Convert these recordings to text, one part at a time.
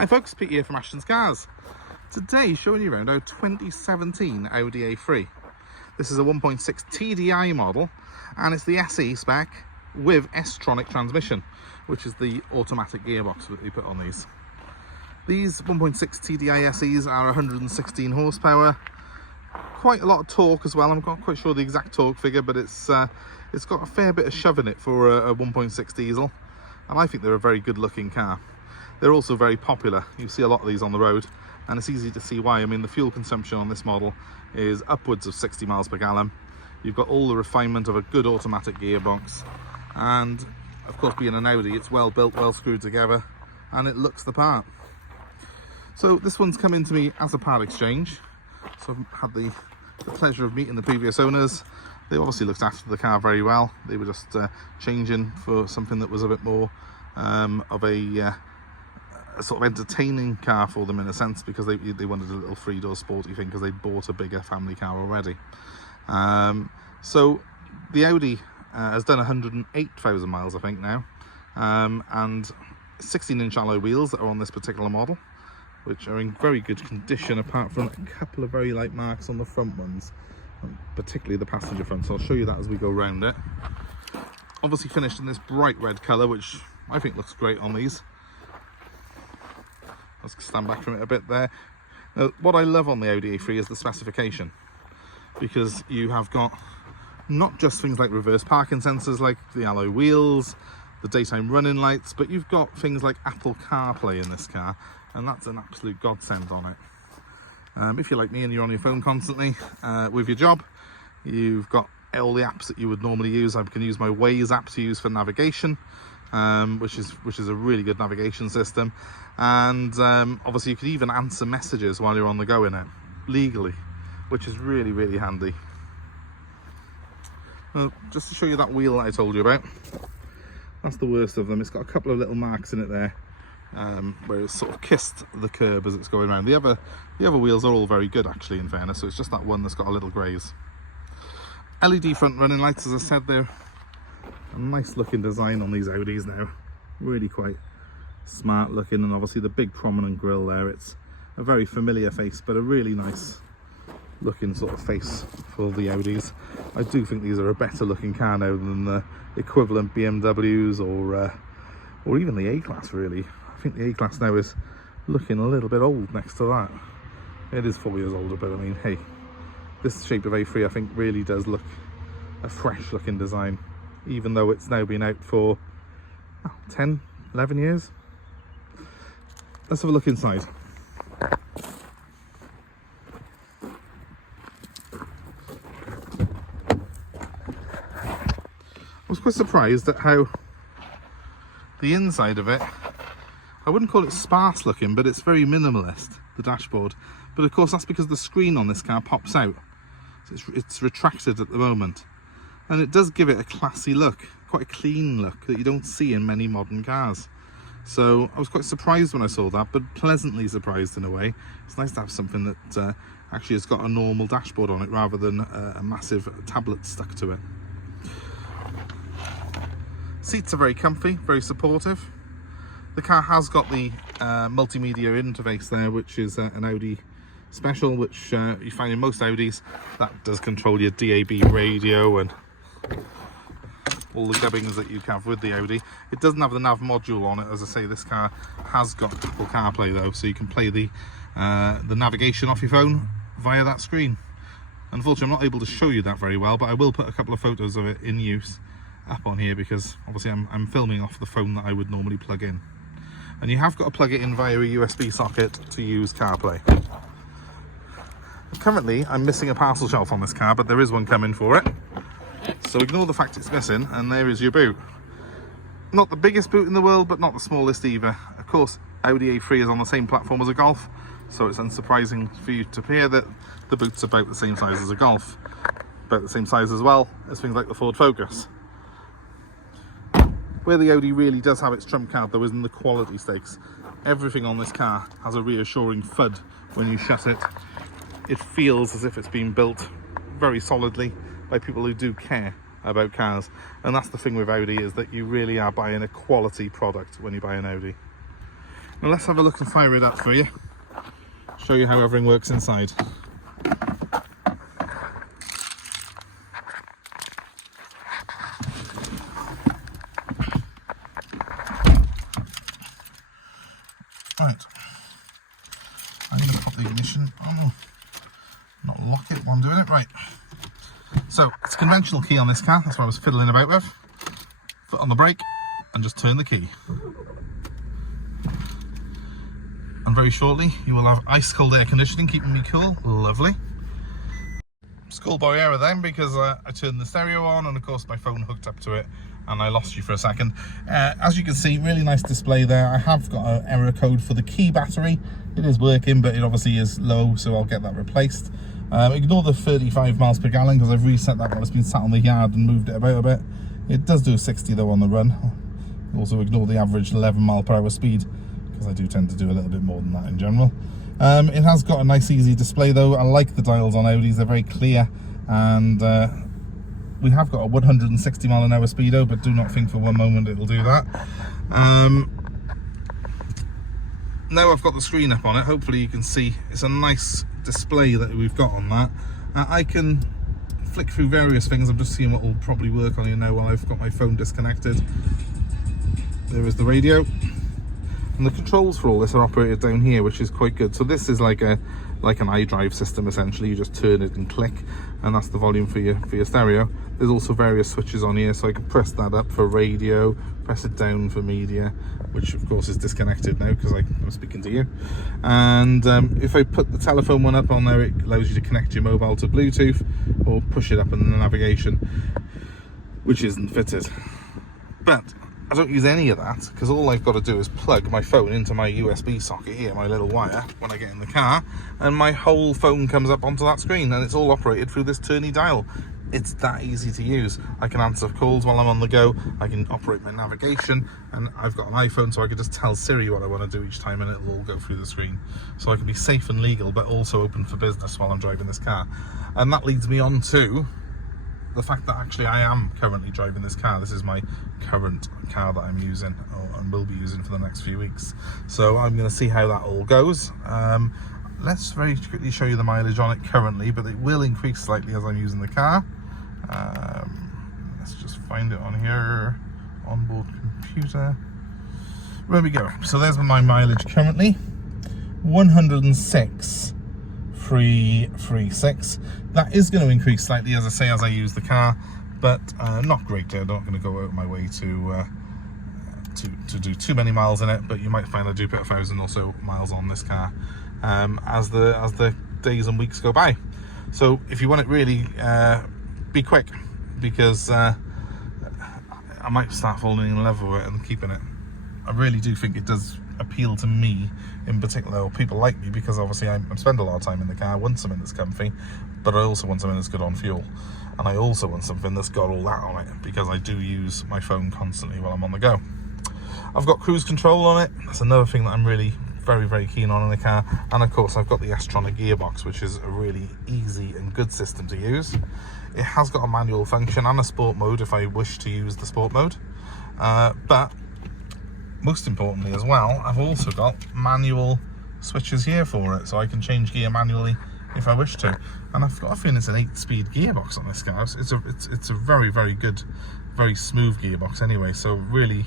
Hi folks, Pete here from Ashton's Cars. Today showing you around our 2017 Audi A3. This is a 1.6 TDI model and it's the SE spec with S-tronic transmission, which is the automatic gearbox that they put on these. These 1.6 TDI SEs are 116 horsepower, quite a lot of torque as well. I'm not quite sure the exact torque figure, but it's got a fair bit of shove in it for a 1.6 diesel, and I think they're a very good looking car. They're also very popular. You see a lot of these on the road, and it's easy to see why. I mean, the fuel consumption on this model is upwards of 60 miles per gallon. You've got all the refinement of a good automatic gearbox, and of course, being an Audi, it's well built, well screwed together, and it looks the part. So this one's come into me as a part exchange. So I've had the pleasure of meeting the previous owners. They obviously looked after the car very well. They were just changing for something that was a bit more of a sort of entertaining car for them in a sense, because they wanted a little three-door sporty thing because they bought a bigger family car already. So the Audi has done 108,000 miles I think now, and 16-inch alloy wheels that are on this particular model, which are in very good condition apart from a couple of very light marks on the front ones, particularly the passenger front, so I'll show you that as we go around it. Obviously finished in this bright red colour, which I think looks great on these. Let's stand back from it a bit there. Now, what I love on the Audi A3 is the specification, because you have got not just things like reverse parking sensors like the alloy wheels, the daytime running lights, but you've got things like Apple Carplay in this car, and that's an absolute godsend on it. If you're like me and you're on your phone constantly with your job, you've got all the apps that you would normally use. I can use my Waze app to use for navigation, which is a really good navigation system, and obviously you could even answer messages while you're on the go in it legally, which is really, really handy. Just to show you that wheel that I told you about, that's the worst of them. It's got a couple of little marks in it there, where it's sort of kissed the curb as it's going around. The other wheels are all very good actually, in fairness, so it's just that one that's got a little graze. LED front running lights, as I said, they're a nice looking design on these Audis now, really quite smart looking, and obviously the big prominent grille there, it's a very familiar face but a really nice looking sort of face for the Audis. I do think these are a better looking car now than the equivalent BMWs or even the A-Class really. I think the A-Class now is looking a little bit old next to that. It is 4 years older, but I mean, hey, this shape of A3 I think really does look a fresh looking design, even though it's now been out for 10, 11 years. Let's have a look inside. I was quite surprised at how the inside of it, I wouldn't call it sparse looking, but it's very minimalist, the dashboard. But of course that's because the screen on this car pops out. So it's retracted at the moment. And it does give it a classy look, quite a clean look that you don't see in many modern cars. So I was quite surprised when I saw that, but pleasantly surprised in a way. It's nice to have something that actually has got a normal dashboard on it rather than a massive tablet stuck to it. Seats are very comfy, very supportive. The car has got the multimedia interface there, which is an Audi special, which you find in most Audis. That does control your DAB radio and all the gubbins that you have with the Audi. It doesn't have the nav module on it. As I say, this car has got Apple Carplay though, so you can play the navigation off your phone via that screen. Unfortunately, I'm not able to show you that very well, but I will put a couple of photos of it in use up on here, because obviously I'm filming off the phone that I would normally plug in. And you have got to plug it in via a USB socket to use CarPlay. Currently, I'm missing a parcel shelf on this car, but there is one coming for it. So ignore the fact it's missing, and there is your boot. Not the biggest boot in the world, but not the smallest either. Of course, Audi A3 is on the same platform as a Golf, so it's unsurprising for you to hear that the boot's about the same size as a Golf. About the same size as well as things like the Ford Focus. Where the Audi really does have its trump card though is in the quality stakes. Everything on this car has a reassuring thud when you shut it. It feels as if it's been built very solidly by people who do care about cars, and that's the thing with Audi, is that you really are buying a quality product when you buy an Audi. Well, let's have a look and fire it up for you. Show you how everything works inside. Right, I need to pop the ignition on, not lock it while I'm doing it. Right, so it's a conventional key on this car, that's what I was fiddling about with. Foot on the brake and just turn the key. And very shortly you will have ice cold air conditioning keeping me cool. Lovely. Schoolboy error then, because I turned the stereo on and of course my phone hooked up to it and I lost you for a second. As you can see, really nice display there. I have got an error code for the key battery. It is working, but it obviously is low, so I'll get that replaced. Ignore the 35 miles per gallon because I've reset that while it's been sat on the yard and moved it about a bit. It does do 60 though on the run. Also ignore the average 11 mile per hour speed, because I do tend to do a little bit more than that in general. It has got a nice easy display though. I like the dials on Audis, they're very clear, and we have got a 160 mile an hour speedo, but do not think for one moment it'll do that. Now I've got the screen up on it, hopefully you can see it's a nice display that we've got on that. I can flick through various things. I'm just seeing what will probably work on here now while I've got my phone disconnected. There is the radio. And the controls for all this are operated down here, which is quite good. So this is like an iDrive system essentially. You just turn it and click, and that's the volume for your stereo. There's also various switches on here, so I can press that up for radio, press it down for media, which of course is disconnected now because I'm speaking to you. And if I put the telephone one up on there, it allows you to connect your mobile to Bluetooth or push it up in the navigation, which isn't fitted. But I don't use any of that because all I've got to do is plug my phone into my USB socket here, my little wire, when I get in the car, and my whole phone comes up onto that screen, and it's all operated through this turny dial. It's that easy to use. I can answer calls while I'm on the go, I can operate my navigation, and I've got an iPhone, so I can just tell Siri what I want to do each time and it'll all go through the screen. So I can be safe and legal, but also open for business while I'm driving this car. And that leads me on to the fact that actually I am currently driving this car. This is my current car that I'm using, and will be using for the next few weeks. So I'm going to see how that all goes. Let's very quickly show you the mileage on it currently, but it will increase slightly as I'm using the car. Let's just find it on here, onboard computer. There we go. So there's my mileage currently, 106,336. That is going to increase slightly, as I say, as I use the car, but not great. I'm not going to go out of my way to do too many miles in it, but you might find I do put 1,000 or so miles on this car as the days and weeks go by. So if you want it really, be quick, because I might start falling in love with it and keeping it. I really do think it does appeal to me in particular, or people like me, because obviously I spend a lot of time in the car. I want something that's comfy, but I also want something that's good on fuel, and I also want something that's got all that on it, because I do use my phone constantly while I'm on the go. I've got cruise control on it. That's another thing that I'm really very keen on in the car. And of course I've got the S-tronic gearbox, which is a really easy and good system to use. It has got a manual function and a sport mode if I wish to use the sport mode, but most importantly as well, I've also got manual switches here for it, so I can change gear manually if I wish to. And I've got a feeling it's an 8-speed gearbox on this car. It's a very good, very smooth gearbox anyway, so really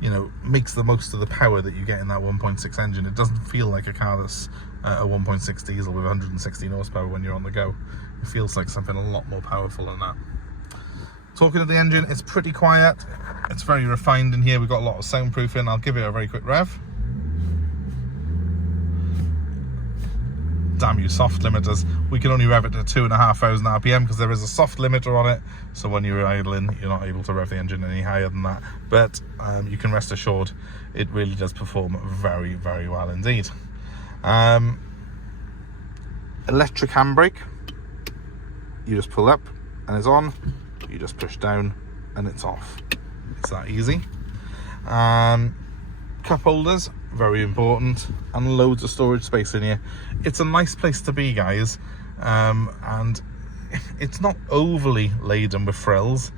you know, makes the most of the power that you get in that 1.6 engine. It doesn't feel like a car that's a 1.6 diesel with 116 horsepower when you're on the go. It feels like something a lot more powerful than that. Talking of the engine, it's pretty quiet. It's very refined in here. We've got a lot of soundproofing. I'll give it a very quick rev. Damn you soft limiters. We can only rev it to 2,500 RPM because there is a soft limiter on it, so when you're idling you're not able to rev the engine any higher than that, but you can rest assured it really does perform very well indeed. Electric handbrake, you just pull up and it's on, you just push down and it's off. It's that easy. Cup holders, very important, and loads of storage space in here. It's a nice place to be, guys, and it's not overly laden with frills.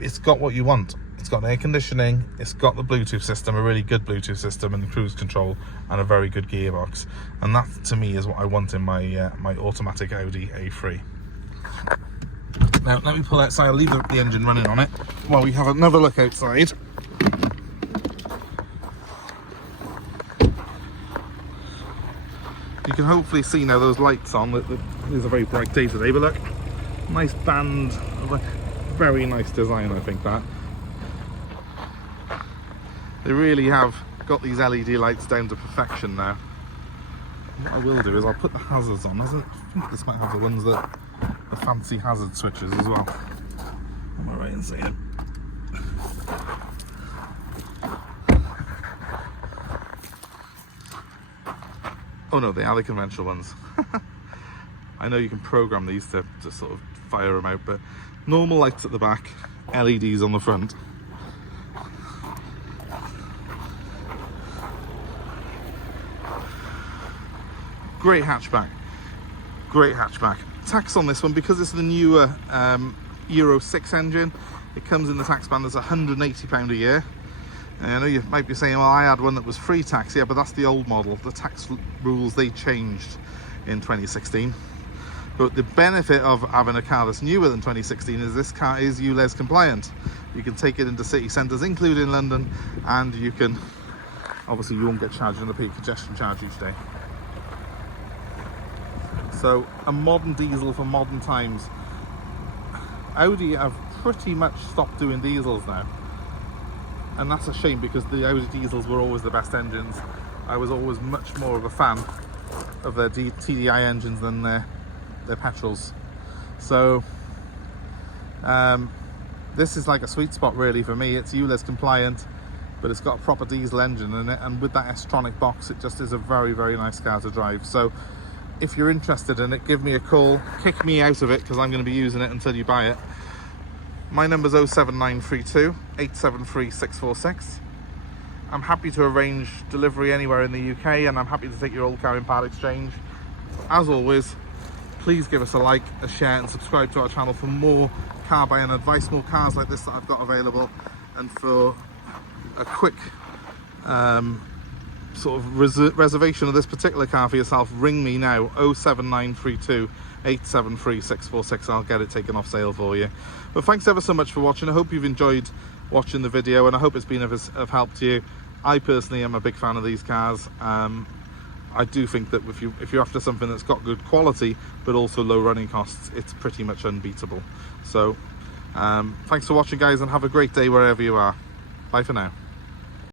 It's got what you want. It's got air conditioning, it's got the Bluetooth system, a really good Bluetooth system, and cruise control, and a very good gearbox. And that, to me, is what I want in my my automatic Audi A3. Now, let me pull outside. I'll leave the engine running on it while we have another look outside. You can hopefully see now those lights on. It is a very bright day today, but look, nice band, look, very nice design, I think that. They really have got these LED lights down to perfection now. What I will do is I'll put the hazards on. I think this might have the ones that the fancy hazard switches as well. Am I right in saying? Oh no, they are the conventional ones. I know you can program these to sort of fire them out, but normal lights at the back, LEDs on the front. Great hatchback, great hatchback. Tax on this one, because it's the newer Euro 6 engine, it comes in the tax band that's £180 a year. And I know you might be saying, well, I had one that was free tax. Yeah, but that's the old model. The tax rules, they changed in 2016. But the benefit of having a car that's newer than 2016 is this car is ULEZ compliant. You can take it into city centres, including London, and you can, obviously you won't get charged on a peak congestion charge each day. So a modern diesel for modern times. Audi have pretty much stopped doing diesels now, and that's a shame, because the Audi diesels were always the best engines. I was always much more of a fan of their TDI engines than their petrols. So this is like a sweet spot really for me. It's ULEZ compliant, but it's got a proper diesel engine in it, and with that S-tronic box, it just is a very, very nice car to drive. So if you're interested in it, give me a call, kick me out of it, because I'm going to be using it until you buy it. My number's 07932 873 646. I'm happy to arrange delivery anywhere in the UK, and I'm happy to take your old car in part exchange. As always, please give us a like, a share, and subscribe to our channel for more car buying advice, more cars like this that I've got available. And for a quick sort of reservation of this particular car for yourself, ring me now, 07932 873 646. I'll get it taken off sale for you. But thanks ever so much for watching. I hope you've enjoyed watching the video, and I hope it's been of help to you. I personally am a big fan of these cars. I do think that if you're after something that's got good quality but also low running costs, it's pretty much unbeatable. So thanks for watching, guys, and have a great day wherever you are. Bye for now.